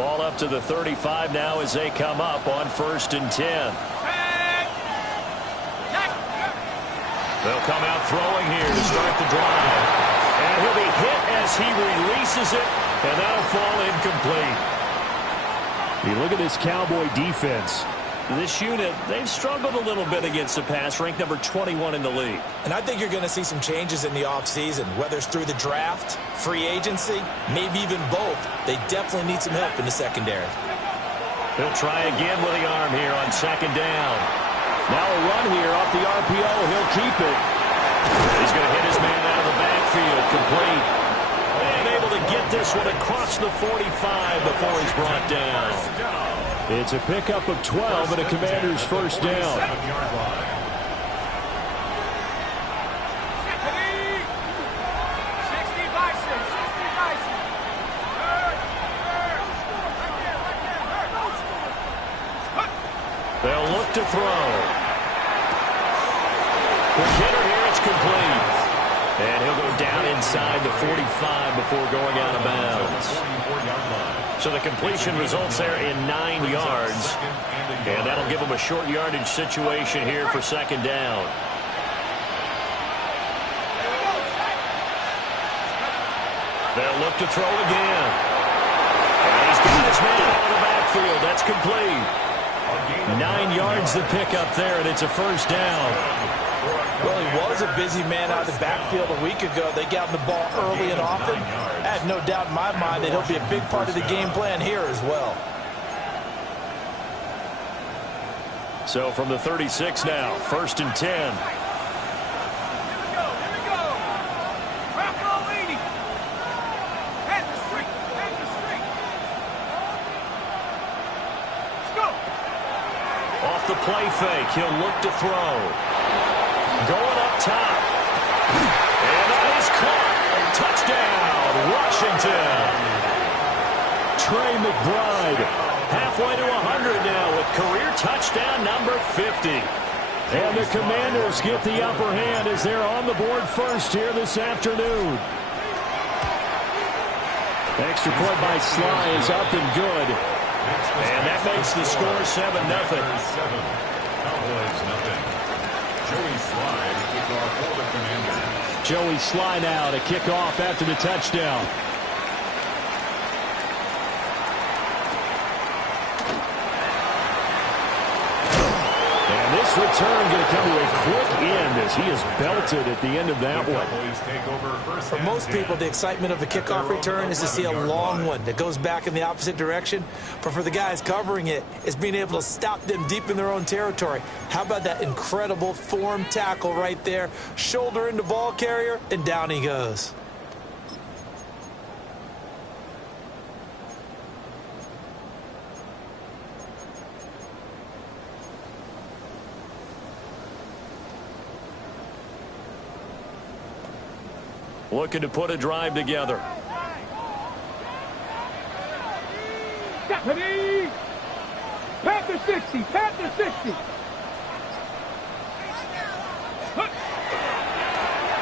Ball up to the 35 now as they come up on 1st and 10. They'll come out throwing here to start the drive. And he'll be hit as he releases it, and that'll fall incomplete. You look at this Cowboy defense. This unit, they've struggled a little bit against the pass, ranked number 21 in the league. And I think you're going to see some changes in the offseason, whether it's through the draft, free agency, maybe even both. They definitely need some help in the secondary. He'll try again with the arm here on 2nd down. Now a run here off the RPO. He'll keep it. He's going to hit his man out of the backfield. Complete. And able to get this one across the 45 before he's brought down. It's a pickup of 12 and a Commanders 1st down. They'll look to throw. Quick hitter here, it's complete. And he'll go down inside the 45 before going out of bounds. So the completion results there in 9 yards. And that'll give him a short yardage situation here for 2nd down. They'll look to throw again. And he's got his man out of the backfield. That's complete. 9 yards the pickup there, and it's a 1st down. Well, he was a busy man out of the backfield a week ago. They got him the ball early and often. I have no doubt in my mind that he'll be a big part of the game plan here as well. So from the 36 now, 1st and 10. Off the play fake, he'll look to throw. Going up top. And that is caught. Touchdown, Washington. Trey McBride. Halfway to 100 now with career touchdown number 50. And the Commanders get the upper hand as they're on the board first here this afternoon. Extra point by Sly is up and good. And that makes the score 7-0. Joey Sly now to kick off after the touchdown. And this return going to come to a quick end as he is belted at the end of that one. For most people, the excitement of a kickoff return is to see a long one that goes back in the opposite direction. But for the guys covering it, it's being able to stop them deep in their own territory. How about that incredible form tackle right there? Shoulder into ball carrier, and down he goes. Looking to put a drive together. Panther 60, Panther 60.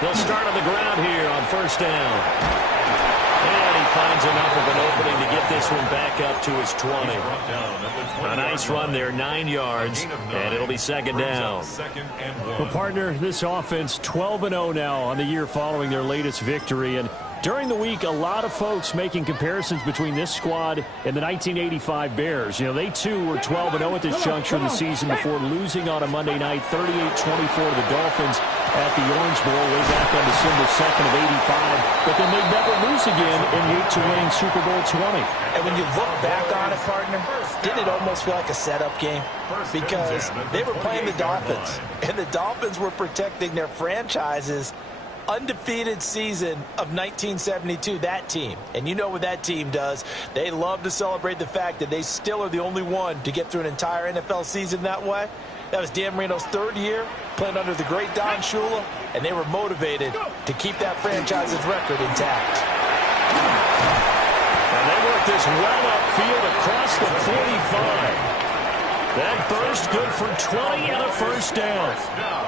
They'll start on the ground here on 1st down. And he finds enough of an opening to get this one back up to his 20. A nice run there, 9 yards, and it'll be 2nd down. Well, partner, this offense 12-0 now on the year following their latest victory. And during the week, a lot of folks making comparisons between this squad and the 1985 Bears. You know, they too were 12-0 at this juncture of the season before losing on a Monday night 38-24 to the Dolphins at the Orange Bowl way back on December 2nd of 85. But then they'd never lose again in the 8-2 Super Bowl 20. And when you look back on it, partner, didn't it almost feel like a setup game? Because they were playing the Dolphins, and the Dolphins were protecting their franchise's undefeated season of 1972, that team. And you know what that team does. They love to celebrate the fact that they still are the only one to get through an entire NFL season that way. That was Dan Marino's 3rd year, playing under the great Don Shula, and they were motivated to keep that franchise's record intact. And they work this well upfield across the 45. That burst good for 20 and a first down.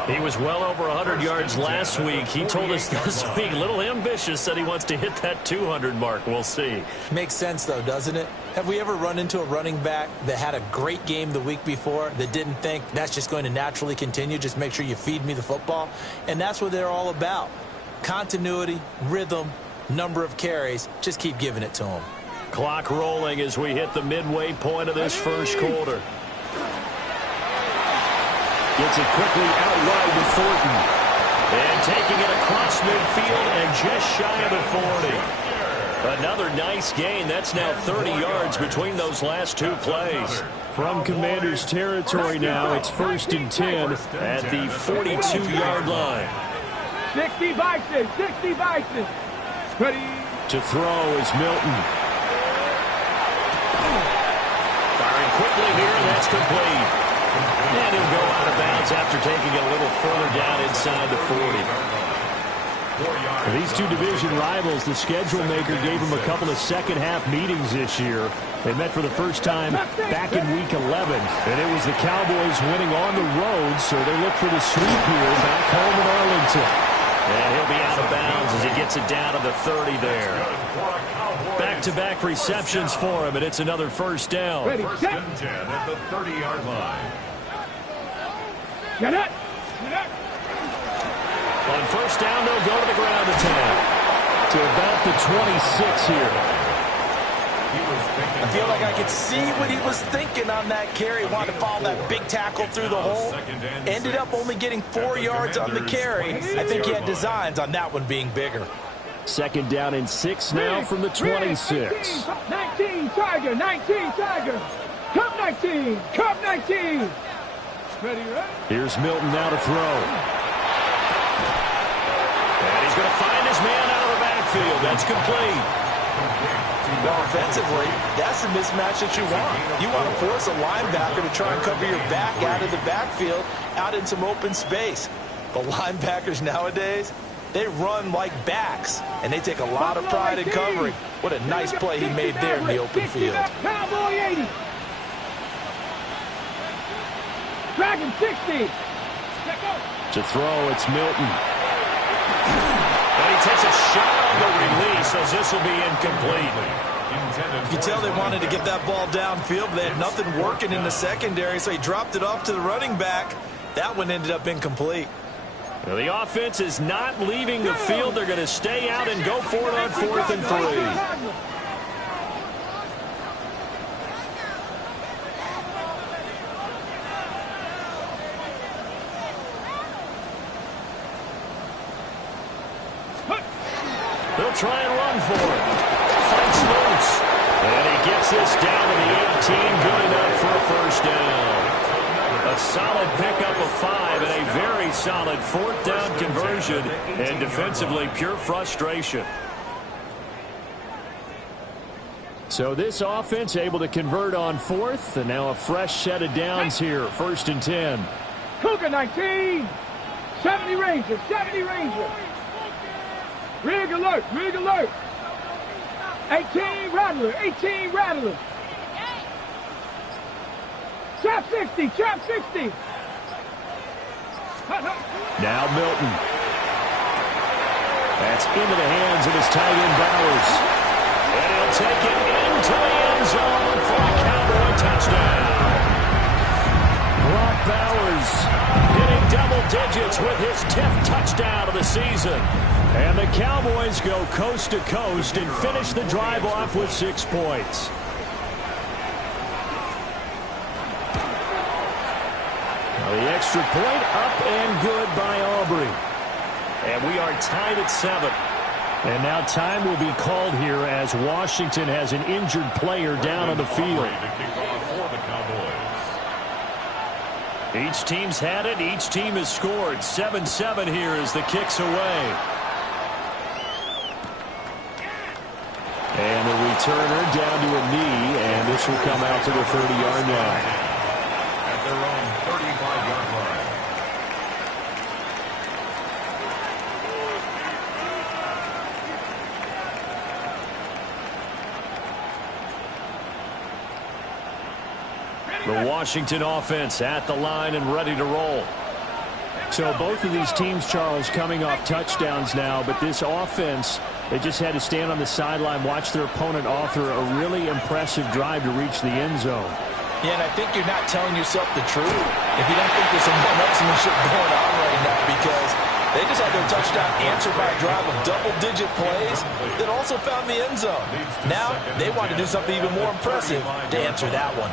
He was well over 100 yards last week. He told us this week, a little ambitious, said he wants to hit that 200 mark. We'll see. Makes sense, though, doesn't it? Have we ever run into a running back that had a great game the week before that didn't think that's just going to naturally continue? Just make sure you feed me the football. And that's what they're all about. Continuity, rhythm, number of carries. Just keep giving it to them. Clock rolling as we hit the midway point of this first quarter. Gets it quickly out wide with Thornton. And taking it across midfield and just shy of the 40. Another nice gain. That's now 30 yards between those last two plays. From Commanders territory now, it's 1st and 10 at the 42-yard line. 60 Bison, 60 Bison. Ready. To throw is Milton. Firing quickly here, and that's complete. And he'll go out of bounds after taking it a little further down inside the 40. For these two division rivals, the schedule maker gave them a couple of second-half meetings this year. They met for the first time back in Week 11, and it was the Cowboys winning on the road, so they look for the sweep here back home in Arlington. And he'll be out of bounds as he gets it down to the 30 there. Back-to-back receptions for him, and it's another first down. Ready, set. 1st and 10 at the 30-yard line. Get it. On first down, they'll go to the ground attack. To about the 26 here. I feel like I could see what he was thinking on that carry. Wanted to follow that big tackle through the hole. Ended up only getting 4 yards on the carry. I think he had designs on that one being bigger. 2nd down and 6 now from the 26. 19 Tiger, 19 Tiger. Cup 19, Cup 19. Ready, ready. Here's Milton now to throw. And he's going to find his man out of the backfield. That's complete. Well, offensively, that's the mismatch that you want. You want to force a linebacker to try and cover your back out of the backfield, out in some open space. The linebackers nowadays, they run like backs, and they take a lot of pride in covering. What a nice play he made there in the open field. Cowboy 80. Dragon 60. To throw, it's Milton. And he takes a shot on the release as this will be incomplete. You can tell they wanted to get that ball downfield, but they had nothing working in the secondary, so he dropped it off to the running back. That one ended up incomplete. Now, the offense is not leaving the field. They're going to stay out and go for it on 4th and 3. They'll try and run for it. Fights loose. And he gets this down to the 18. Good enough for a first down. A solid pickup of 5 and a very solid 4th down conversion. And defensively, pure frustration. So this offense able to convert on 4th. And now a fresh set of downs here. 1st and 10. Cougar 19. 70 Ranger, 70 Ranger. Rig alert, rig alert. 18 Rattler, 18 Rattler. Trap 60, trap 60. Now Milton. That's into the hands of his tight end Bowers. And he'll take it into the end zone for a Cowboy touchdown. Brock Bowers hitting double digits with his 10th touchdown of the season. And the Cowboys go coast to coast and finish the drive off with 6 points. Now the extra point up and good by Aubrey. And we are tied at 7. And now time will be called here as Washington has an injured player down on the field. Each team's had it. Each team has scored. 7-7 here as the kick's away. And the returner down to a knee, and this will come out to the 30-yard line. At their own 35-yard line. The Washington offense at the line and ready to roll. So both of these teams, Charles, coming off touchdowns now, but this offense, they just had to stand on the sideline, watch their opponent author a really impressive drive to reach the end zone. Yeah, and I think you're not telling yourself the truth if you don't think there's some one-upsmanship going on right now, because they just had their touchdown answered by a drive of double-digit plays that also found the end zone. Now they want to do something even more impressive to answer that one.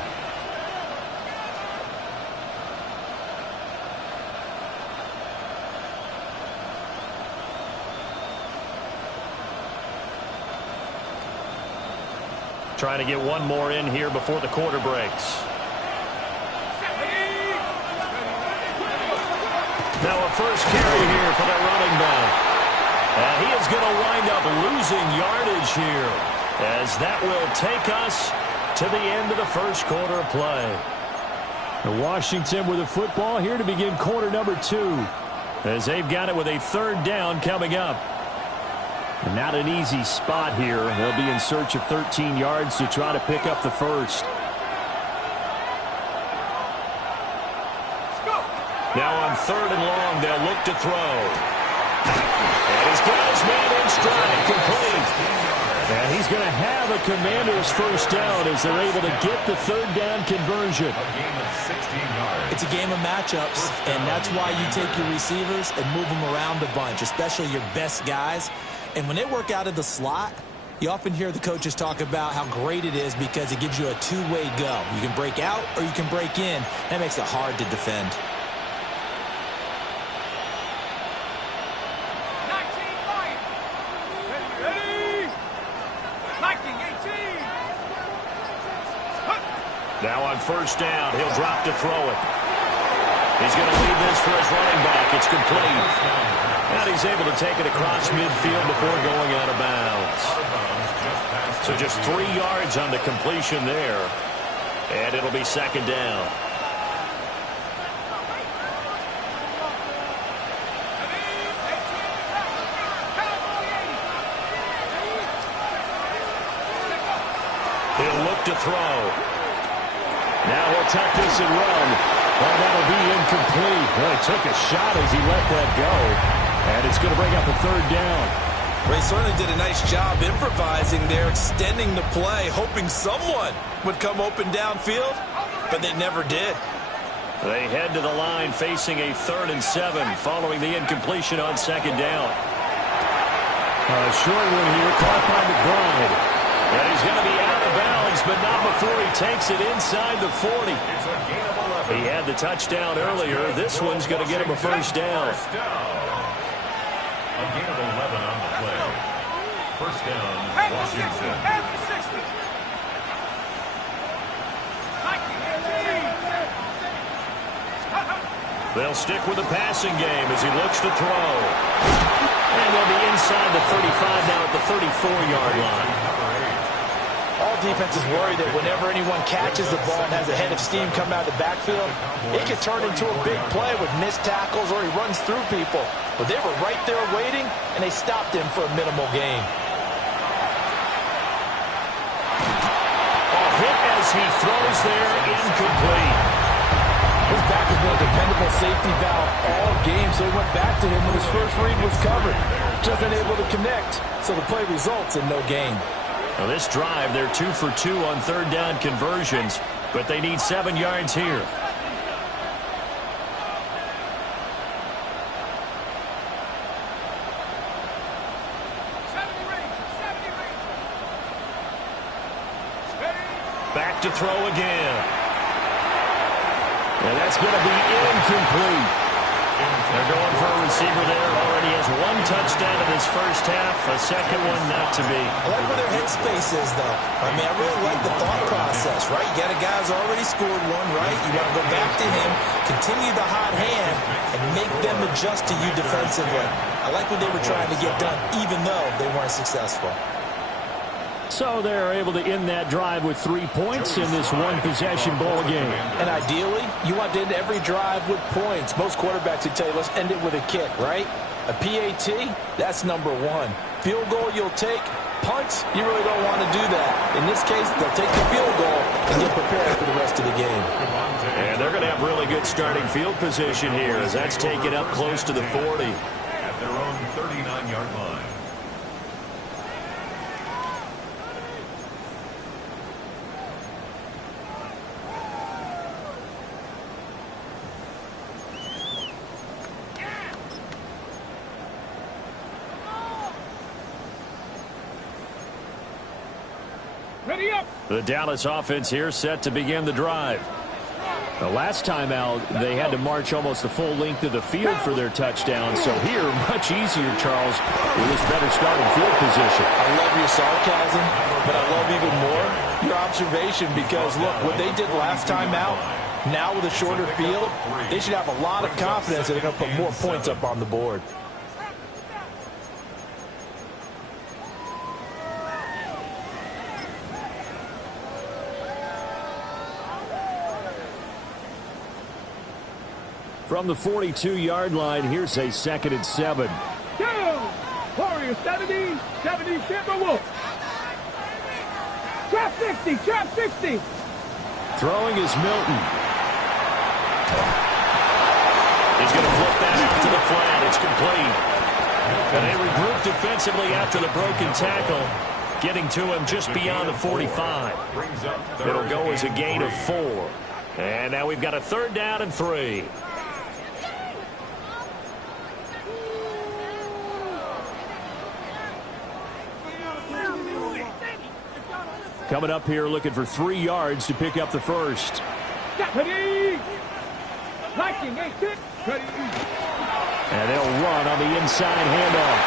Trying to get one more in here before the quarter breaks. Now a first carry here for the running back. And he is going to wind up losing yardage here, as that will take us to the end of the first quarter of play. And Washington with the football here to begin quarter number 2, as they've got it with a third down coming up. And not an easy spot here. They'll be in search of 13 yards to try to pick up the first. Now on third and long, they'll look to throw. And he's got his man in stride, complete. And he's going to have a Commanders first down as they're able to get the third down conversion. It's a game of matchups, and that's why you take your receivers and move them around a bunch, especially your best guys. And when they work out of the slot, you often hear the coaches talk about how great it is because it gives you a two-way go. You can break out or you can break in. That makes it hard to defend. Now on first down, he'll drop to throw it. He's going to leave this for his running back. It's complete. And he's able to take it across midfield before going out of bounds. So just 3 yards on the completion there. And it'll be second down. He'll look to throw. Now he'll tuck this and run. Well, that'll be incomplete. Well, he took a shot as he let that go. And it's going to bring up a third down. Ray certainly did a nice job improvising there, extending the play, hoping someone would come open downfield, but they never did. They head to the line facing a 3rd and 7 following the incompletion on second down. Short one here, caught by McBride. And he's going to be out of bounds, but not before he takes it inside the 40. He had the touchdown earlier. This one's going to get him a first down. A gain of 11 on the play. First down, Washington. They'll stick with the passing game as he looks to throw. And they'll be inside the 35 now at the 34-yard line. All defenses worry that whenever anyone catches the ball and has a head of steam come out of the backfield, it could turn into a big play with missed tackles or he runs through people. But they were right there waiting, and they stopped him for a minimal gain. A hit as he throws there, incomplete. His back has been a dependable safety valve all game, so he went back to him when his first read was covered. Just unable to connect, so the play results in no gain. Now this drive, they're 2 for 2 on third down conversions, but they need 7 yards here. Back to throw again. And that's going to be incomplete. They're going for a receiver there. Already has 1 touchdown in this first half. A second one not to be. I like where their headspace is, though. I mean, I really like the thought process, right? You got a guy who's already scored one, right? You want to go back to him, continue the hot hand, and make them adjust to you defensively. I like what they were trying to get done, even though they weren't successful. So they're able to end that drive with 3 points in this one-possession ball game. And ideally, you want to end every drive with points. Most quarterbacks would tell you, let's end it with a kick, right? A PAT, that's number 1. Field goal you'll take. Punts, you really don't want to do that. In this case, they'll take the field goal and get prepared for the rest of the game. starting field position here as that's taken up close to the 40. At their own 39-yard line. Ready up. The Dallas offense here set to begin the drive. The last time out, they had to march almost the full length of the field for their touchdown. So here, much easier, Charles, with this better starting field position. I love your sarcasm, but I love even more your observation because, look, what they did last time out, now with a shorter field, they should have a lot of confidence that they're going to put more points up on the board. From the 42-yard line, here's a 2nd and 7. Down. Warrior 70, 70, Timberwolf. Trap 60, trap 60. Throwing is Milton. He's going to flip that out to the flat. It's complete. And they regroup defensively after the broken tackle, getting to him just beyond the 45. It'll go as a gain of 4. And now we've got a 3rd down and 3. Coming up here looking for 3 yards to pick up the first. Ready. Liking 8-6. Ready. And they'll run on the inside handoff.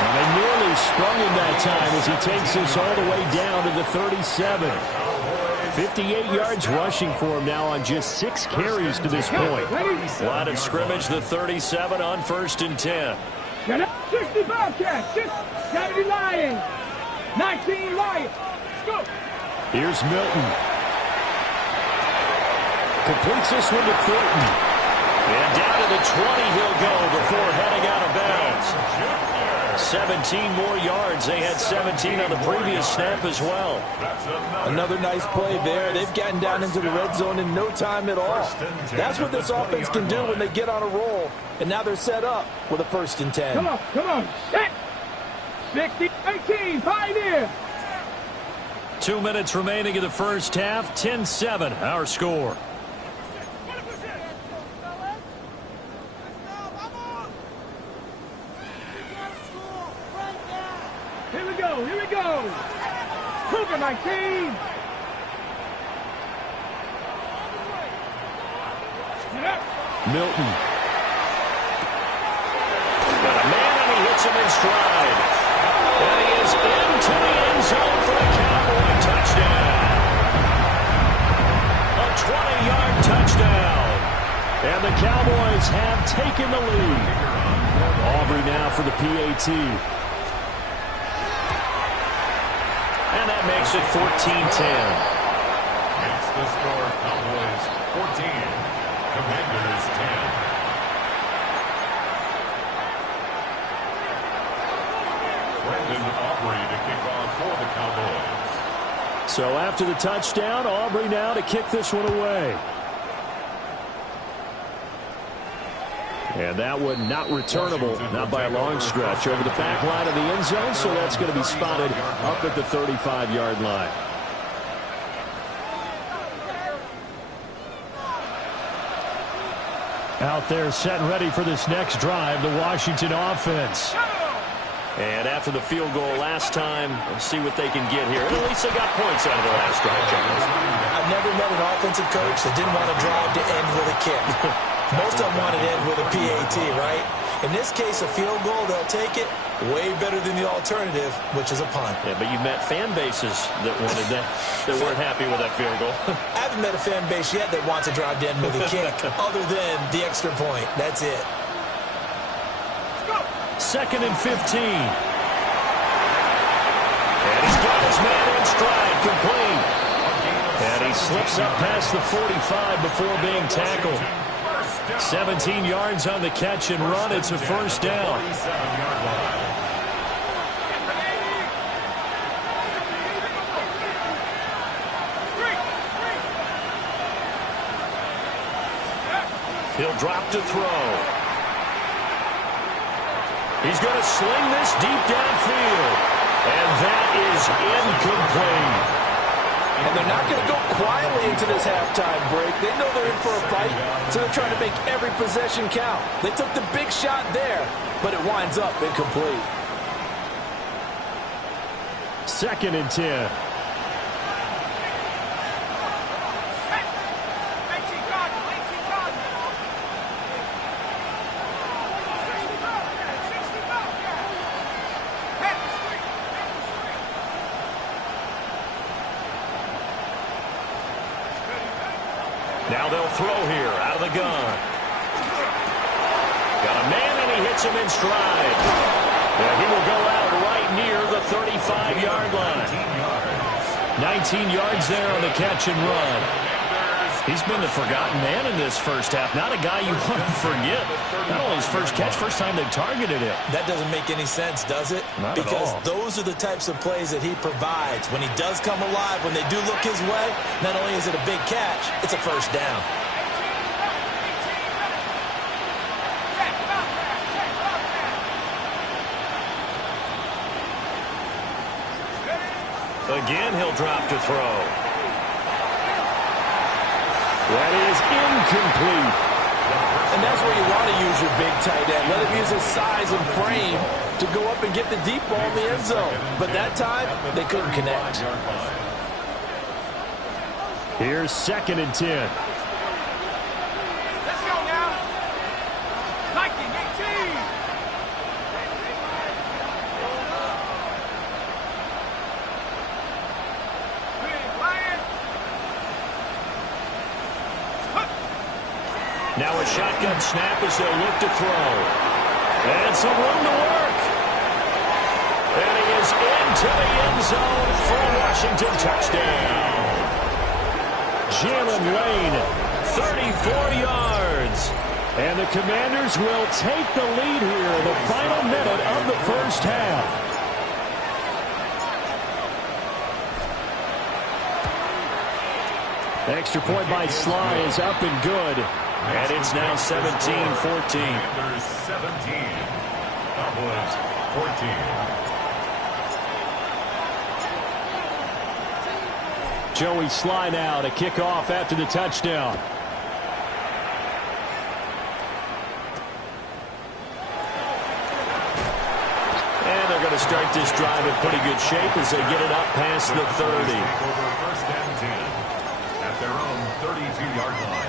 And they nearly sprung him that time as he takes this all the way down to the 37. 58 yards rushing for him now on just 6 carries to this point. Line of scrimmage, the 37 on 1st and 10. 60 Bobcats. 70 Lions. 19 Lions. Go. Here's Milton. Completes this one to Thornton. And down to the 20 he'll go before heading out of bounds. 17 more yards. They had 17 on the previous snap as well. Another nice play there. They've gotten down into the red zone in no time at all. That's what this offense can do when they get on a roll. And now they're set up with a 1st and 10. Come on. Set. 60, 18, Pioneer. 2 minutes remaining in the first half. 10-7, our score. Here we go. Cougar 19. Milton. Got a man and he hits him in stride. And he is into the end zone for a Cowboy touchdown. A 20-yard touchdown. And the Cowboys have taken the lead. Aubrey now for the PAT. And that makes it 14-10. It's the score. Cowboys 14. Commanders 10. Aubrey to kick off for the Cowboys. So after the touchdown, Aubrey now to kick this one away. And that one not returnable, not by a long stretch, over the back line of the end zone, so that's going to be spotted up at the 35-yard line. Out there set and ready for this next drive, the Washington offense. And after the field goal last time, let's see what they can get here. At least they got points out of the last drive, Charles. I've never met an offensive coach that didn't want to drive to end with a kick. Most of them want to end with a PAT, right? In this case, a field goal, they'll take it. Way better than the alternative, which is a punt. Yeah, but you met fan bases that wanted that weren't happy with that field goal. I haven't met a fan base yet that wants to drive to end with a kick, other than the extra point. That's it. 2nd and 15. And he's got his man in stride, complete. And he slips up past the 45 before being tackled. 17 yards on the catch and run. It's a 1st down. He'll drop to throw. He's going to sling this deep downfield. And that is incomplete. And they're not going to go quietly into this halftime break. They know they're in for a fight, so they're trying to make every possession count. They took the big shot there, but it winds up incomplete. 2nd and 10. Now they'll throw here out of the gun. Got a man, and he hits him in stride. Yeah, he will go out right near the 35-yard line. 19 yards there on the catch and run. He's been the forgotten man in this first half. Not a guy you want to forget. Not only his first catch, first time they've targeted him. That doesn't make any sense, does it? Not because at all. Those are the types of plays that he provides. When he does come alive, when they do look his way, not only is it a big catch, it's a first down. Again, he'll drop to throw. That is incomplete. And that's where you want to use your big tight end. Let him use his size and frame to go up and get the deep ball in the end zone. But that time, they couldn't connect. Here's 2nd and 10. Let's go now. 1918. Now a shotgun snap as they'll look to throw. And some room to work. And he is into the end zone for a Washington touchdown. Jalen Lane, 34 yards. And the Commanders will take the lead here in the final minute of the first half. Extra point by Sly is up and good. And it's now 17-14. 17. Cowboys 14. Joey Sly now to kick off after the touchdown. And they're going to start this drive in pretty good shape as they get it up past the 30. Take over 1st and 10 at their own 32-yard line.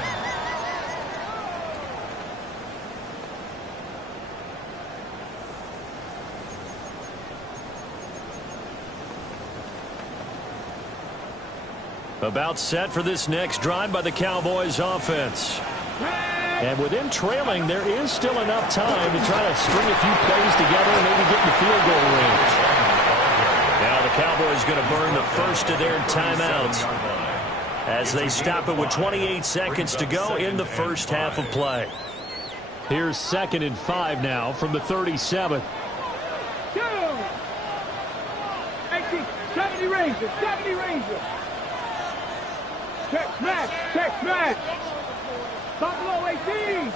About set for this next drive by the Cowboys offense. And with them trailing, there is still enough time to try to string a few plays together and maybe get in the field goal range. Now the Cowboys going to burn the first of their timeouts as they stop it with 28 seconds to go in the first half of play. Here's 2nd and 5 now from the 37. 70 Rangers, 70 Rangers. Check smash, check smash. Buffalo 18.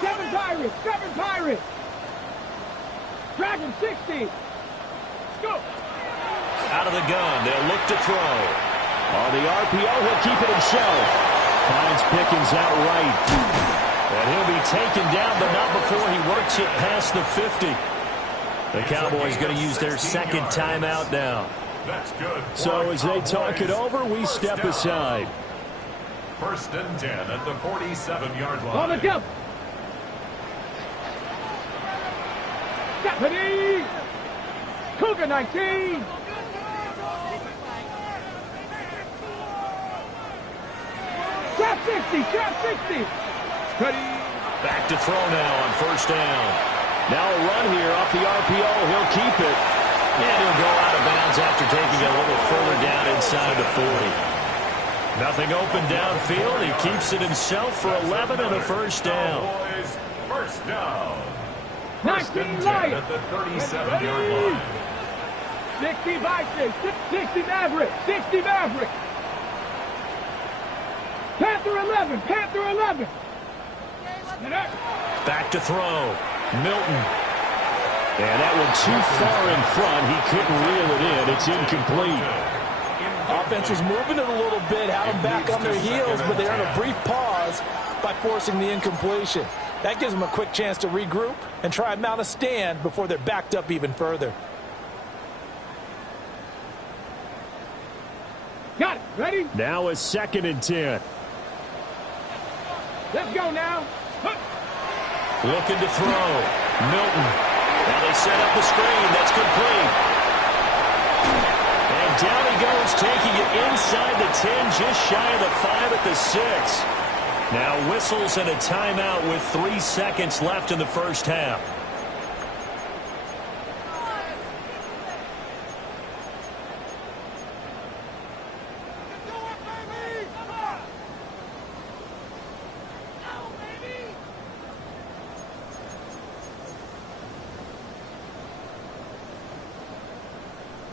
7 Pirates, 7 Pirates. Dragon 60. Go. Out of the gun, they'll look to throw. On the RPO, he'll keep it himself. Finds Pickens outright. And he'll be taken down, but not before he works it past the 50. The Cowboys going to use their 2nd timeout now. That's good. So as they talk it over, we step aside. 1st and 10 at the 47-yard line. On the jump. Stephanie. Cougar 19. Trap 60, trap 60. Ready. Back to throw now on 1st down. Now a run here off the RPO. He'll keep it. And he'll go out of bounds after taking a little further down inside the 40. Nothing open downfield. He keeps it himself for 11 and a 1st down. Cowboys, 1st down. 19 and 10 Lions. at the 37-yard line. 60 Vikings, 60 Maverick, 60 Maverick. Tap Panther 11. Panther 11. Back to throw. Milton. And that one too far in front. He couldn't reel it in. It's incomplete. Offense was moving it a little bit, had them back on their heels, but they earned a brief pause by forcing the incompletion. That gives them a quick chance to regroup and try and mount a stand before they're backed up even further. Got it. Ready? Now a 2nd and 10. Let's go now. Looking to throw. Milton. Now they set up the screen. That's complete. And down he goes, taking it inside the 10, just shy of the 5 at the 6. Now whistles and a timeout with 3 seconds left in the first half.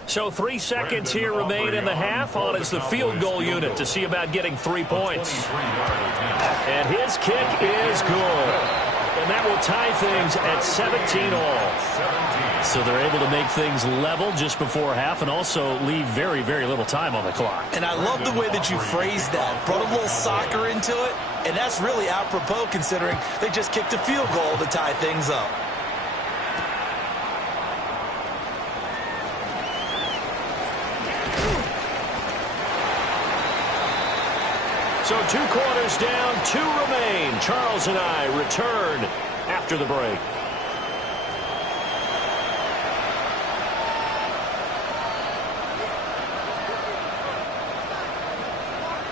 So 3 seconds here remain in the half. On is the field goal unit to see about getting 3 points. And his kick is good. And that will tie things at 17 all. So they're able to make things level just before half and also leave very, very little time on the clock. And I love the way that you phrased that. Brought a little soccer into it, and that's really apropos considering they just kicked a field goal to tie things up. So 2 quarters down, 2 remain. Charles and I return after the break.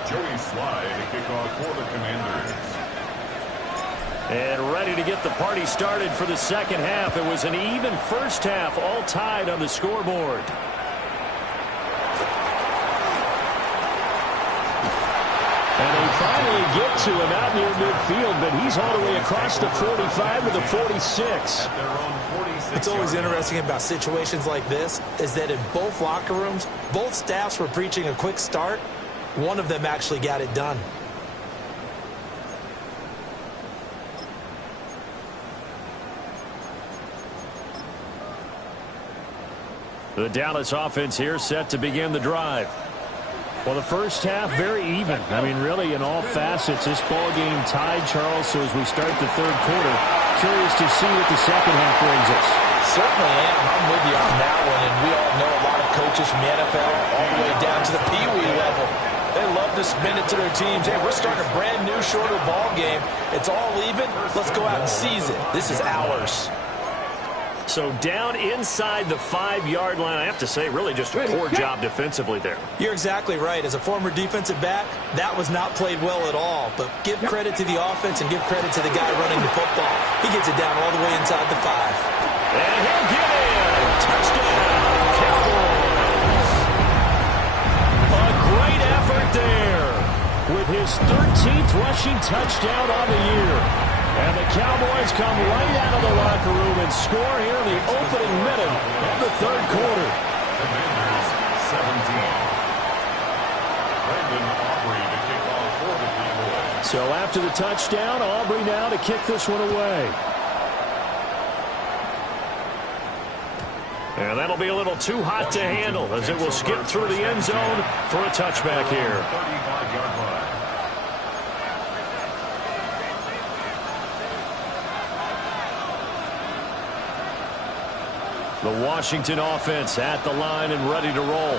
Joey Sly to kick off for the Commanders. And ready to get the party started for the second half. It was an even first half, all tied on the scoreboard. And they finally get to him out near midfield, but he's all the way across the 45 to the 46. It's always interesting about situations like this is that in both locker rooms, both staffs were preaching a quick start. One of them actually got it done. The Dallas offense here set to begin the drive. Well, the first half, very even. I mean, really, in all facets, this ball game tied, Charles. So as we start the third quarter, curious to see what the second half brings us. Certainly am. I'm with you on that one. And we all know a lot of coaches from the NFL all the way down to the Pee-wee level. They love to spin it to their teams. Hey, we're starting a brand new, shorter ball game. It's all even. Let's go out and seize it. This is ours. So down inside the 5-yard line, I have to say, really just a poor job defensively there. You're exactly right. As a former defensive back, that was not played well at all. But give credit to the offense and give credit to the guy running the football. He gets it down all the way inside the 5. And he'll get in. Touchdown, Cowboys. A great effort there with his 13th rushing touchdown on the year. And the Cowboys come right out of the locker room and score here in the opening minute of the third quarter. Commanders 17. Brandon Aubrey to kick off for the Cowboys. So after the touchdown, Aubrey now to kick this one away. And that'll be a little too hot to handle as it will skip through the end zone for a touchback here. 35-yard line. The Washington offense at the line and ready to roll.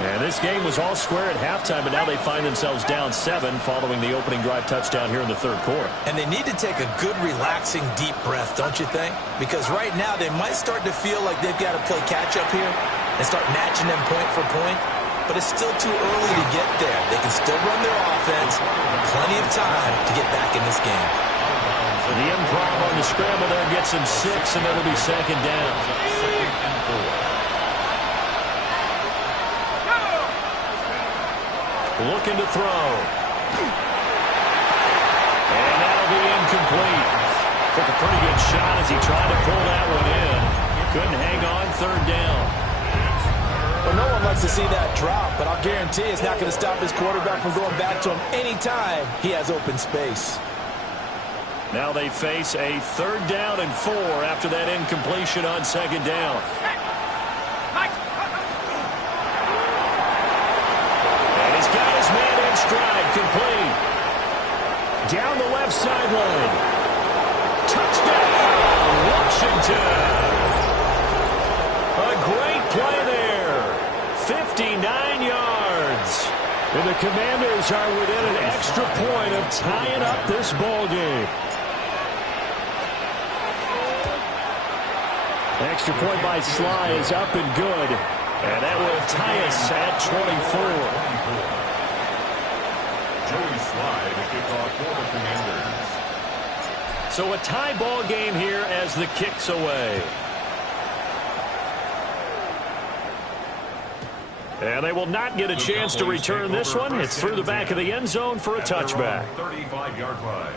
And this game was all square at halftime, but now they find themselves down 7 following the opening drive touchdown here in the third quarter. And they need to take a good, relaxing, deep breath, don't you think? Because right now they might start to feel like they've got to play catch-up here and start matching them point for point. But it's still too early to get there. They can still run their offense. Plenty of time to get back in this game. The improv on the scramble there gets him 6, and it'll be second down. Looking to throw. And that'll be incomplete. Took a pretty good shot as he tried to pull that one in. Couldn't hang on, third down. Well, no one likes to see that drop, but I'll guarantee it's not going to stop his quarterback from going back to him anytime he has open space. Now they face a 3rd down and 4 after that incompletion on 2nd down. And he's got his man in stride, complete. Down the left sideline. Touchdown, Washington. A great play there. 59 yards. And the Commanders are within an extra point of tying up this ball game. Extra point by Sly is up and good. And that will tie us at 24. Joey Sly to kick off for the Commanders. So a tie ball game here as the kick's away. And they will not get a chance to return this one. It's through the back of the end zone for a touchback. 35-yard line.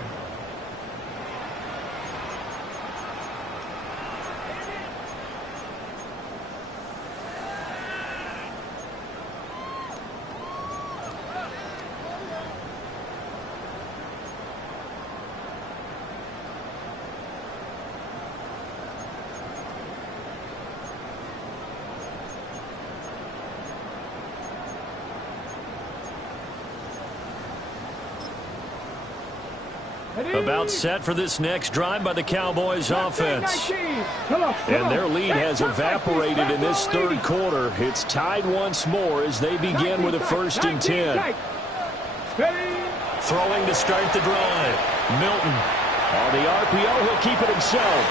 About set for this next drive by the Cowboys offense. And their lead has evaporated in this 3rd quarter. It's tied once more as they begin with a 1st and 10. Throwing to start the drive. Milton. On the RPO, he'll keep it himself.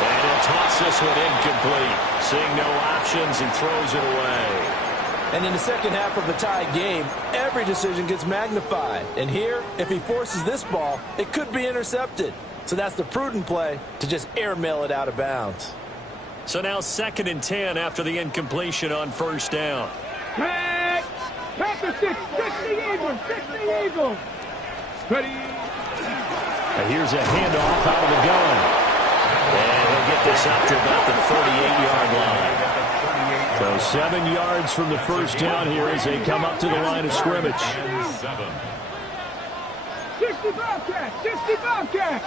And he'll toss this one incomplete. Seeing no options, he throws it away. And in the second half of a tied game, every decision gets magnified. And here, if he forces this ball, it could be intercepted. So that's the prudent play to just airmail it out of bounds. So now 2nd and 10 after the incompletion on 1st down. Panther 6, 60 Eagles, 60 Eagles. Ready. And here's a handoff out of the gun. And he'll get this up to about the 48-yard line. So 7 yards from the 1st down here as they come up to the line of scrimmage. 60 Bobcat, 60 Bobcat.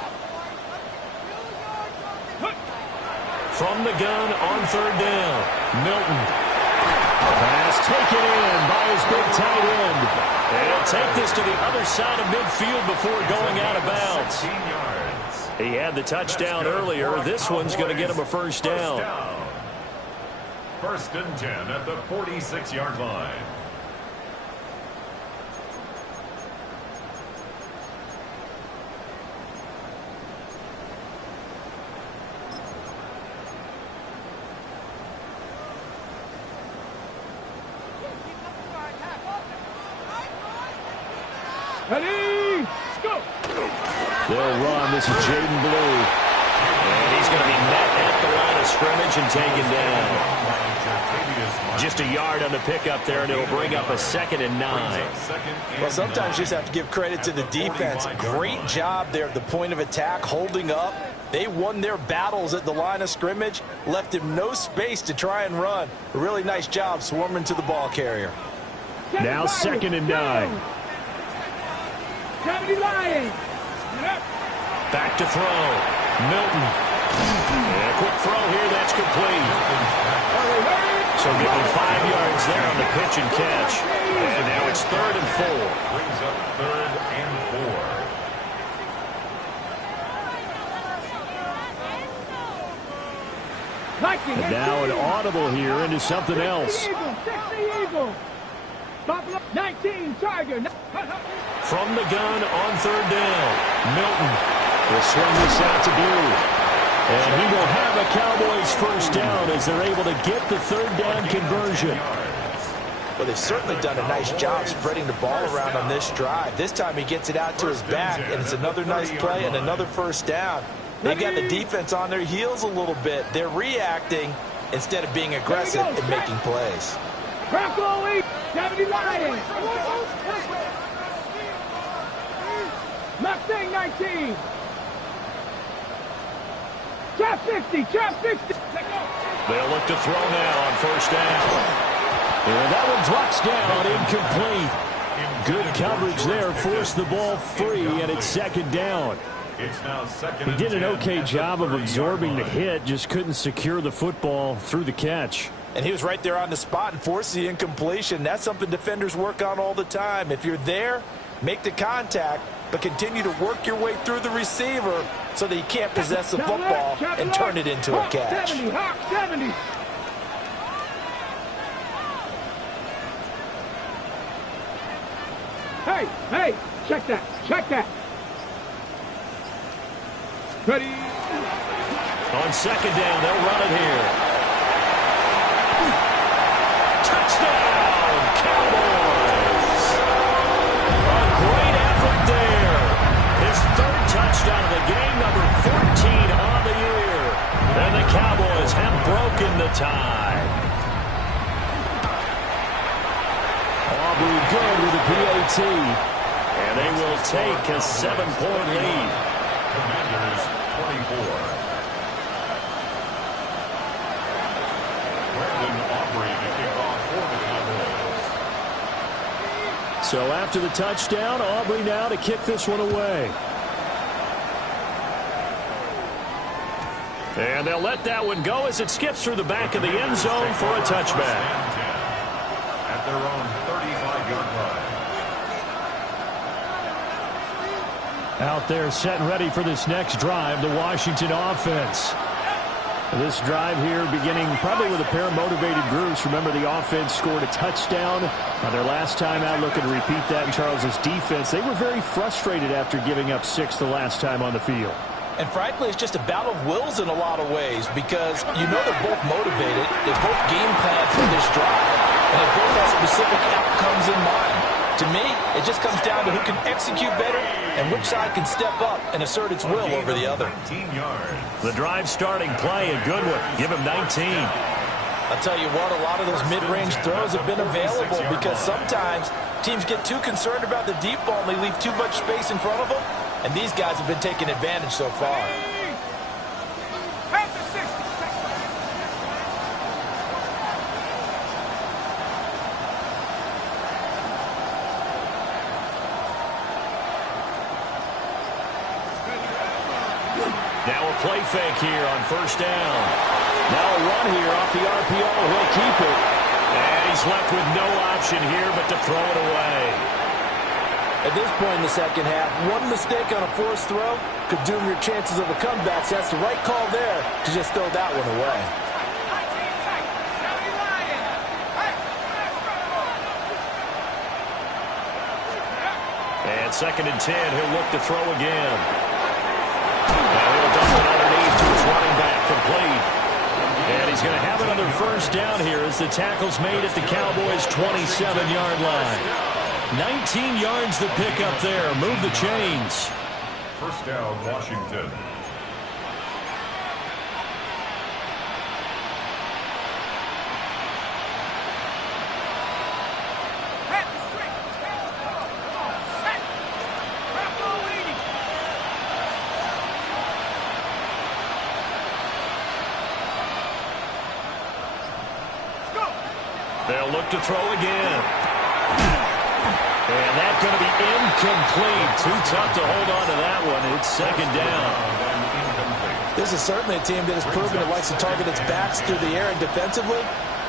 From the gun on 3rd down, Milton. Pass taken in by his big tight end. And he'll take this to the other side of midfield before going out of bounds. He had the touchdown earlier. This one's going to get him a 1st down. 1st and 10 at the 46-yard line. Ready, go. They'll run. This is Jaden Blue. And he's going to be met at the line of scrimmage and taken down. Just a yard on the pickup there, and it'll bring up a 2nd and 9. Well, sometimes you just have to give credit to the defense. Great job there at the point of attack, holding up. They won their battles at the line of scrimmage, left him no space to try and run. A really nice job swarming to the ball carrier. Now 2nd and 9. Back to throw. Milton. And a quick throw here. That's complete. So give him 5 yards there on the pitch and catch. And now it's 3rd and 4. Brings up 3rd and 4. And now an audible here into something else. 60 Eagles. 19 Tiger. From the gun on 3rd down, Milton will swing this out to Blue. And he will have a Cowboys 1st down as they're able to get the 3rd down conversion. Well, they've certainly done a nice job spreading the ball around on this drive. This time he gets it out to his back, and it's another nice play and another 1st down. They've got the defense on their heels a little bit. They're reacting instead of being aggressive and making plays. Bronco 70 Lions. Mustang 19. Trap 60, trap 60. They'll look to throw now on 1st down. And that one drops down, incomplete. Good coverage there, forced the ball free, and it's second down. It's now second He and did an 10 okay at job the of 30-yard absorbing the line. hit, just couldn't secure the football through the catch. And he was right there on the spot and forced the incompletion. That's something defenders work on all the time. If you're there, make the contact, but continue to work your way through the receiver so that you can't possess the football and turn it into a catch. 70, Hawk 70. Hey, check that. Ready? On second down, they'll run it here. Touchdown, Cowboys! A great effort there. His third touchdown of the game, number 14 on the year. And the Cowboys have broken the tie. Aubrey good with a PAT. And they will take a 7-point lead. Commanders 24. Brandon Aubrey to kick off for the Cowboys. So after the touchdown, Aubrey now to kick this one away. And they'll let that one go as it skips through the back of the end zone for a touchback. At their own 35-yard line. Out there set and ready for this next drive, the Washington offense. This drive here beginning probably with a pair of motivated groups. Remember, the offense scored a touchdown their last time out. Looking to repeat that in Charles's defense. They were very frustrated after giving up 6 the last time on the field. And frankly, it's just a battle of wills in a lot of ways because you know they're both motivated. They both game plan for this drive, and they both have specific outcomes in mind. To me, it just comes down to who can execute better and which side can step up and assert its will over the other. 19 yards. The drive starting play, a good one. Give him 19. I'll tell you what, a lot of those mid-range throws have been available because sometimes teams get too concerned about the deep ball and they leave too much space in front of them, and these guys have been taking advantage so far. At the 60. Now a play fake here on first down. Now a run here off the RPO. He'll keep it. And he's left with no option here but to throw it away. At this point in the second half, one mistake on a forced throw could doom your chances of a comeback. So that's the right call there to just throw that one away. And second and 10, he'll look to throw again. Now he'll dump it underneath to his running back, complete. And he's going to have another first down here as the tackle's made at the Cowboys' 27-yard line. 19 yards to pick up there. Move the chains. First down, Washington. They'll look to throw again. And that's going to be incomplete. Too tough to hold on to that one. It's second down. This is certainly a team that has proven it likes to target its backs through the air and defensively.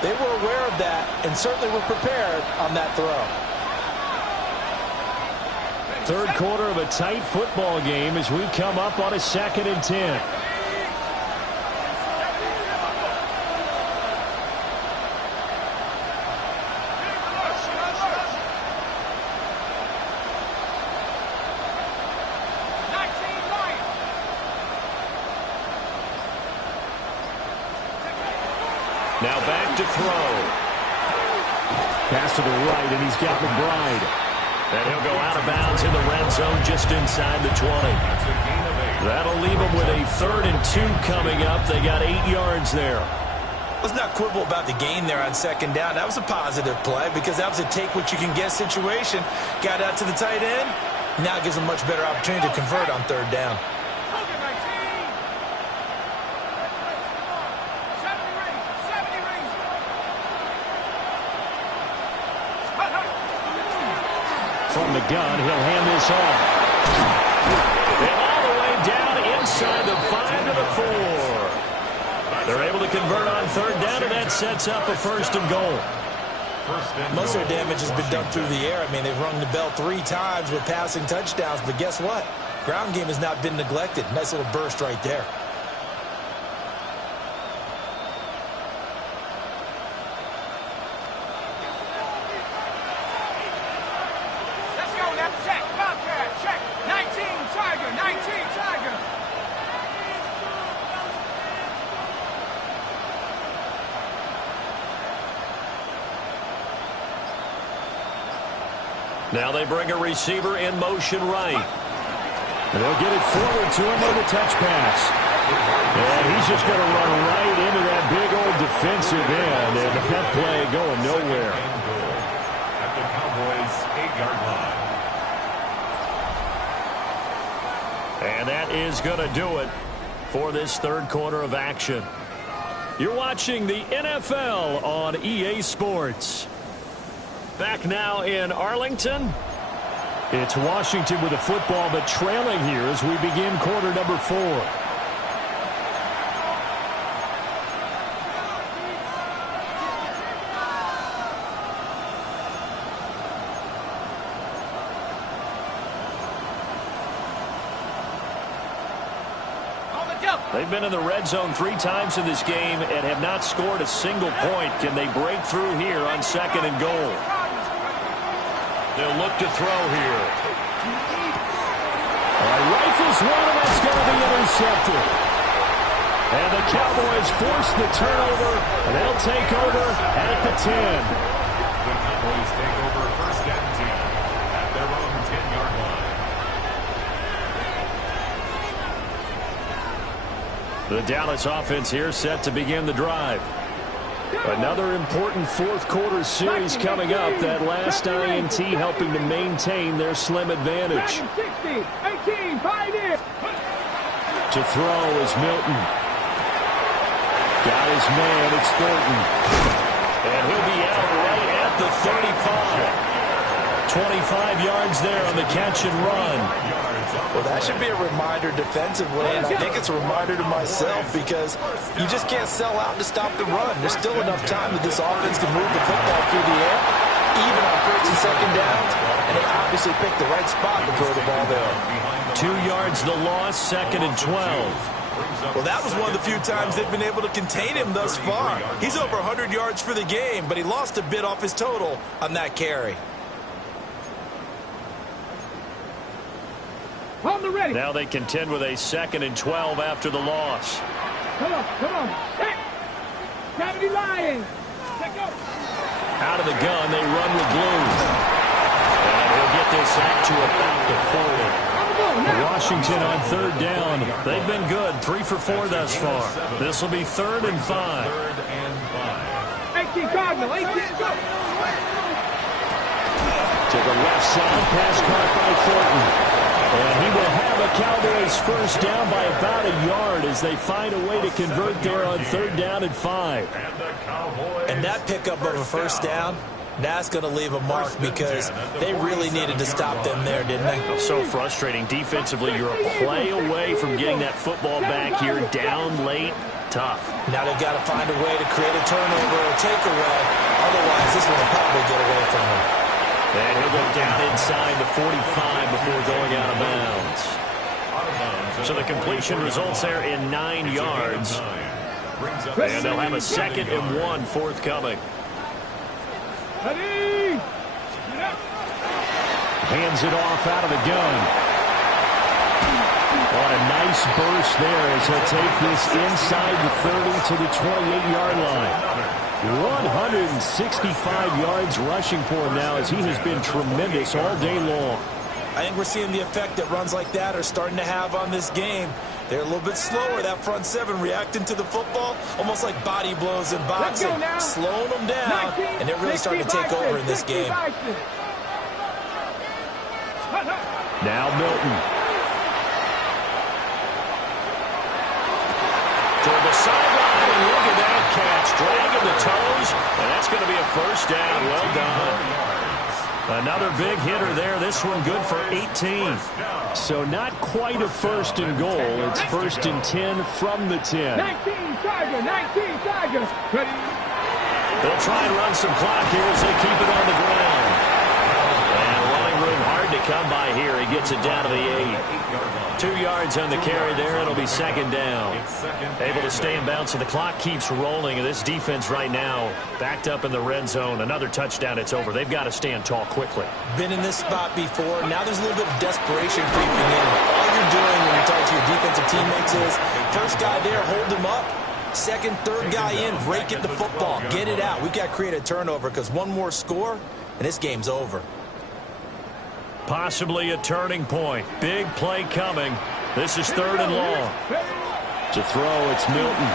They were aware of that and certainly were prepared on that throw. Third quarter of a tight football game as we come up on a second and 10. Now back to throw. Pass to the right, and he's got McBride. And he'll go out of bounds in the red zone just inside the 20. That'll leave them with a 3rd and 2 coming up. They got 8 yards there. Let's not quibble about the gain there on second down. That was a positive play because that was a take-what-you-can-get situation. Got out to the tight end. Now it gives them a much better opportunity to convert on 3rd down. from the gun. He'll hand this off. And all the way down inside the 5 to the 4. They're able to convert on third down, and that sets up a 1st and goal. Most of their damage has been done through the air. I mean, they've rung the bell 3 times with passing touchdowns, but guess what? Ground game has not been neglected. Nice little burst right there. Let's go now. Check. Bobcat. Check. 19 Tiger. 19 Tiger. Now they bring a receiver in motion right. And they'll get it forward to him with a touch pass. And he's just going to run right into that big old defensive end. And that play going nowhere. At the Cowboys' 8-yard line. And that is going to do it for this third quarter of action. You're watching the NFL on EA Sports. Back now in Arlington. It's Washington with the football, but trailing here as we begin quarter number 4. They've been in the red zone 3 times in this game and have not scored a single point. Can they break through here on 2nd and goal? They'll look to throw here. Rifles one, and that's going to be intercepted. And the Cowboys force the turnover, and they'll take over at the 10. The Cowboys take over 1st and 10 at their own 10-yard line. The Dallas offense here set to begin the drive. Another important 4th quarter series coming up. That last INT helping to maintain their slim advantage. 60, 18, 5 in. To throw is Milton. Got his man, it's Thornton. And he'll be out right at the 35. 25 yards there on the catch and run. Well, that should be a reminder defensively, and I think it's a reminder to myself because you just can't sell out to stop the run. There's still enough time that this offense can move the football through the air, even on 1st and 2nd downs, and they obviously picked the right spot to throw the ball there. 2 yards the loss, 2nd and 12. Well, that was one of the few times they've been able to contain him thus far. He's over 100 yards for the game, but he lost a bit off his total on that carry. On the ready. Now they contend with a 2nd and 12 after the loss. Come on. Set. Gravity lying. Let go. Out of the gun, they run with glue. And he'll get this out to about the 40. Washington on 3rd down. They've been good, 3 for 4 thus far. This will be 3rd and 5. 18 Cardinal, 18 go. To the left side, pass caught by Thornton. And he will have a Cowboys 1st down by about a yard as they find a way to convert there on 3rd down and 5. And that pickup of a 1st down, that's going to leave a mark because they really needed to stop them there, didn't they? So frustrating. Defensively, you're a play away from getting that football back here down late. Tough. Now they've got to find a way to create a turnover or takeaway. Otherwise, this one will probably get away from them. And he'll go down inside the 45 before going out of bounds. So the completion results there in 9 yards. And they'll have a 2nd and 1 forthcoming. Ready. Hands it off out of the gun. On a nice burst there as he'll take this inside the 30 to the 28-yard line. 165 yards rushing for him now as he has been tremendous all day long. I think we're seeing the effect that runs like that are starting to have on this game. They're a little bit slower, that front 7 reacting to the football, almost like body blows in boxing, slowing them down, and they're really starting to take over in this game. Now Milton. Toward the sideline, and look at that catch. Dragging the toes, and that's going to be a 1st down. Well done. Another big hitter there. This one good for 18. So not quite a first and goal. It's first and 10 from the 10. 19 Tiger, 19 Tiger. Ready? They'll try and run some clock here as they keep it on the ground. And running room hard to come by here. He gets it down to the 8. 2 yards on the carry there. It'll be second down. Able to stay in bounds, so the clock keeps rolling. And this defense right now backed up in the red zone. Another touchdown, it's over. They've got to stand tall quickly. Been in this spot before. Now there's a little bit of desperation creeping in. All you're doing when you're talking to your defensive teammates is first guy there, hold him up. Second, third guy in, rake at the football. Get it out. We've got to create a turnover because one more score, and this game's over. Possibly a turning point. Big play coming. This is third and long. To throw, it's Milton.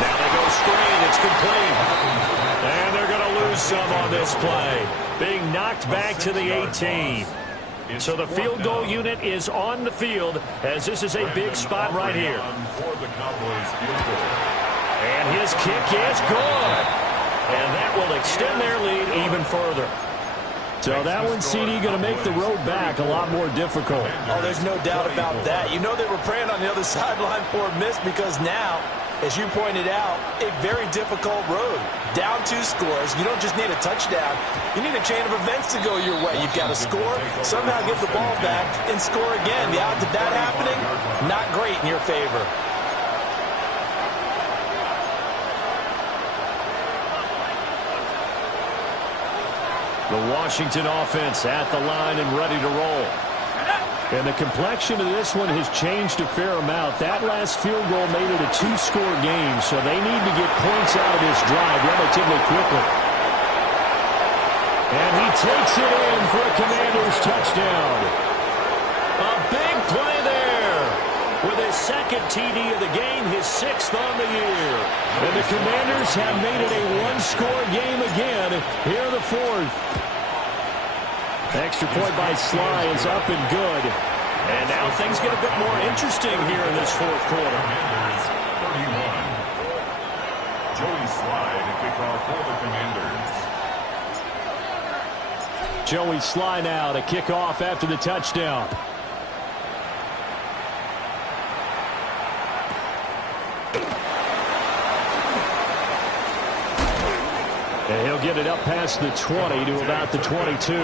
Now they go screen. It's complete. And they're going to lose some on this play. Being knocked back to the 18. So the field goal unit is on the field as this is a big spot right here. And his kick is good. And that will extend their lead even further. So that one, CD, going to make the road back a lot more difficult. Oh, there's no doubt about that. You know they were praying on the other sideline for a miss because now, as you pointed out, a very difficult road. Down 2 scores. You don't just need a touchdown. You need a chain of events to go your way. You've got to score, somehow get the ball back, and score again. The odds of that happening, not great in your favor. The Washington offense at the line and ready to roll. And the complexion of this one has changed a fair amount. That last field goal made it a 2-score game, so they need to get points out of this drive relatively quickly. And he takes it in for a Commanders touchdown. A big play there. With his second TD of the game, his 6th on the year. And the Commanders have made it a 1-score game again. Here the 4th. Extra point by Sly is up and good. And now things get a bit more interesting here in this 4th quarter. Commanders 31. Joey Sly to kick off for the Commanders. Joey Sly now to kick off after the touchdown. And he'll get it up past the 20 to about the 22.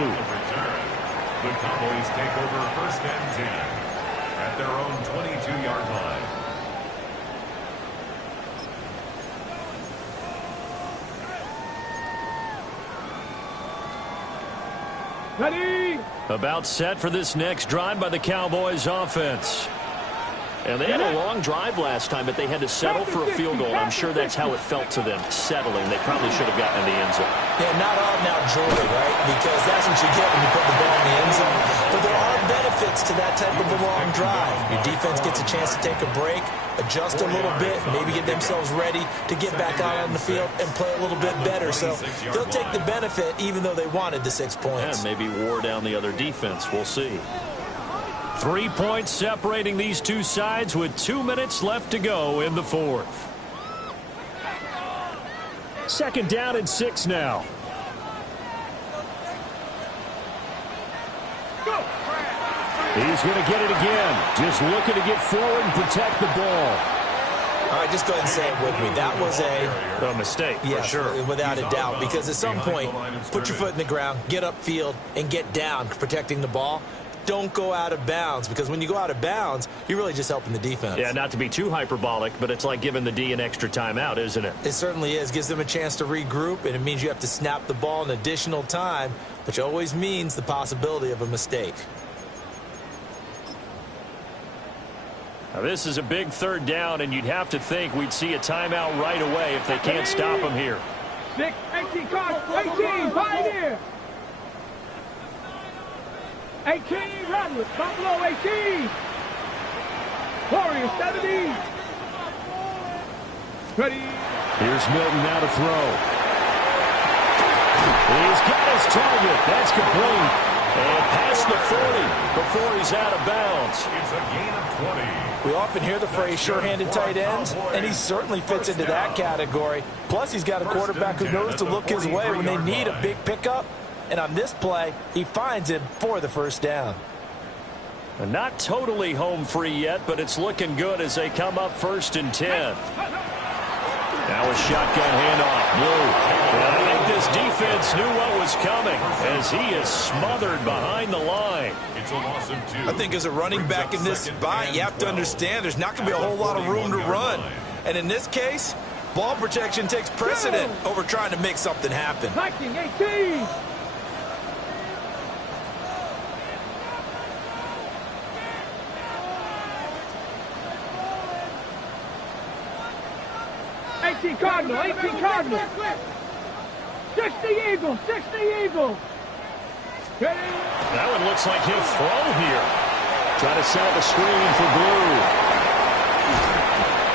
The Cowboys take over first and 10 at their own 22-yard line. Ready? About set for this next drive by the Cowboys offense. And they had a long drive last time, but they had to settle for a field goal. I'm sure that's how it felt to them, settling. They probably should have gotten in the end zone. Yeah, not all now joy, right? Because that's what you get when you put the ball in the end zone. But there are benefits to that type of a long drive. Your defense gets a chance to take a break, adjust a little bit, maybe get themselves ready to get back out on the field and play a little bit better. So they'll take the benefit even though they wanted the 6 points. And maybe wore down the other defense. We'll see. 3 points separating these two sides with 2 minutes left to go in the 4th. Second down and 6 now. He's going to get it again. Just looking to get forward and protect the ball. All right, just go ahead and say it with me. That was a mistake, yeah, for sure. Without a doubt, because at some point, put your foot in the ground, get upfield, and get down protecting the ball. Don't go out of bounds, because when you go out of bounds, you're really just helping the defense. Yeah, not to be too hyperbolic, but it's like giving the D an extra timeout, isn't it? It certainly is. Gives them a chance to regroup, and it means you have to snap the ball an additional time, which always means the possibility of a mistake. Now, this is a big third down, and you'd have to think we'd see a timeout right away if they can't stop him here. 6, 18, card, 18, Pioneer. 18, Rodwood, Buffalo 18. Warriors 70. Ready. Here's Milton now to throw. He's got his target. That's complete. And past the 40 before he's out of bounds. It's a gain of 20. We often hear the phrase sure-handed tight ends, and he certainly fits into that category. Plus, he's got a quarterback who knows to look his way when they need a big pickup. And on this play, he finds him for the first down. Not totally home free yet, but it's looking good as they come up 1st and 10. Now a shotgun handoff. Blue. And I think this defense knew what was coming as he is smothered behind the line. It's a loss of 2. I think as a running back in this spot, you have to understand there's not going to be a whole lot of room to run. And in this case, ball protection takes precedent over trying to make something happen. 19-18. Cardinal, 18 Cardinal. 60 Eagle, 60 Eagle. That one looks like he'll throw here. Try to set up a screen for Blue.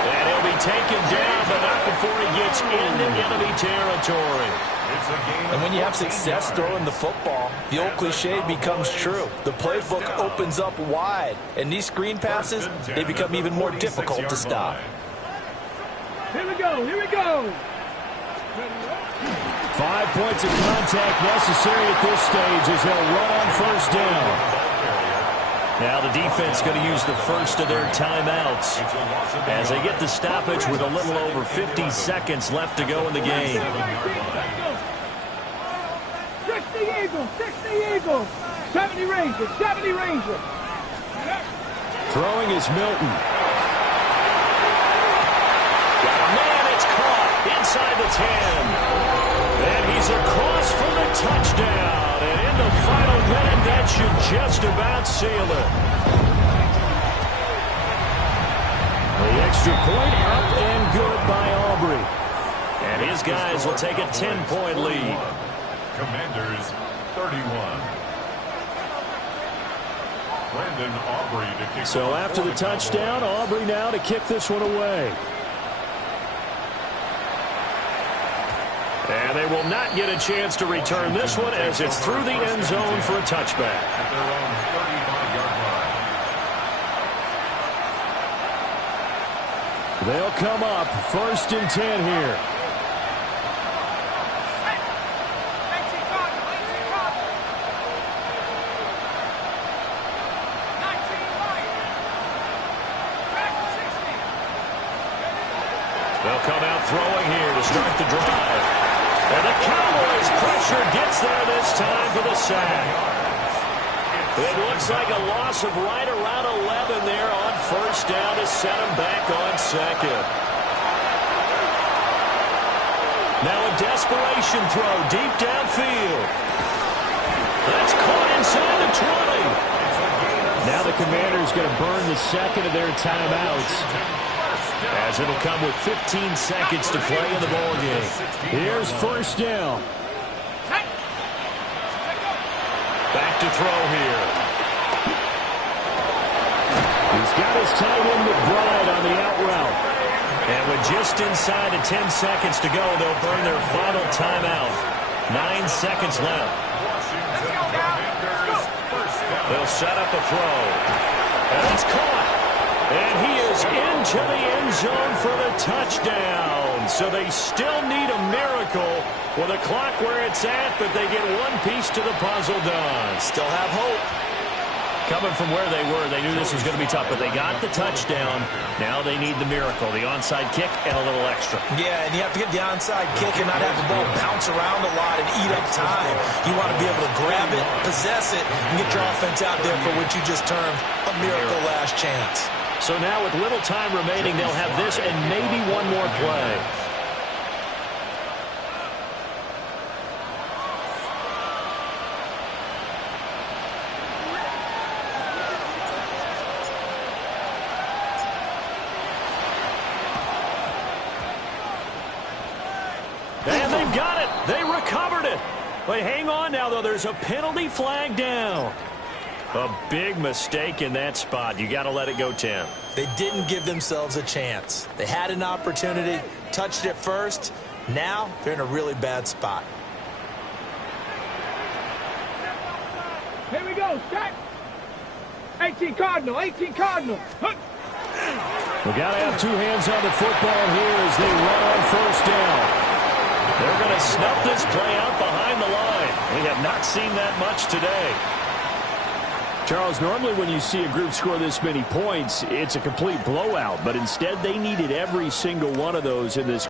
And he'll be taken down, but not before he gets into enemy territory. And when you have success throwing the football, the old cliche becomes true. The playbook opens up wide, and these screen passes, they become even more difficult to stop. Here we go, here we go. 5 points of contact necessary at this stage as they'll run on 1st down. Now the defense going to use the first of their timeouts as they get the stoppage with a little over 50 seconds left to go in the game. 60 Eagle, 60 Eagle. 70 Ranger, 70 Ranger. Throwing is Milton. Inside the 10. And he's across for the touchdown. And in the final minute, that should just about seal it. The extra point up and good by Aubrey. And his guys will take a 10-point lead. Commanders 31. Brandon Aubrey to kick. So after the touchdown, Aubrey now to kick this one away. And they will not get a chance to return this one as it's through the end zone for a touchback. At their own 35-yard line. They'll come up 1st and 10 here. They'll come out throwing here to start the drive. And the Cowboys' pressure gets there this time for the sack. It looks like a loss of right around 11 there on 1st down to set them back on 2nd. Now a desperation throw deep downfield. That's caught inside the 20. Now the Commanders going to burn the 2nd of their timeouts, as it'll come with 15 seconds to play in the ballgame. Here's 1st down. Back to throw here. He's got his tight end McBride on the out route. And with just inside of 10 seconds to go, they'll burn their final timeout. 9 seconds left. They'll set up a throw. And it's caught. And he is into the end zone for the touchdown. So they still need a miracle with a clock where it's at, but they get one piece to the puzzle done. Still have hope. Coming from where they were, they knew this was going to be tough, but they got the touchdown. Now they need the miracle, the onside kick and a little extra. Yeah, and you have to get the onside kick and not have the ball bounce around a lot and eat up time. You want to be able to grab it, possess it, and get your offense out there for what you just termed a miracle last chance. So now with little time remaining, they'll have this and maybe one more play. And they've got it. They recovered it. But hang on now, though. There's a penalty flag down. A big mistake in that spot. You got to let it go, Tim. They didn't give themselves a chance. They had an opportunity, touched it first. Now they're in a really bad spot. Here we go, set. 18 Cardinal, 18 Cardinal. We got to have two hands on the football here as they run on 1st down. They're going to snuff this play out behind the line. We have not seen that much today. Charles, normally when you see a group score this many points, it's a complete blowout. But instead, they needed every single one of those in this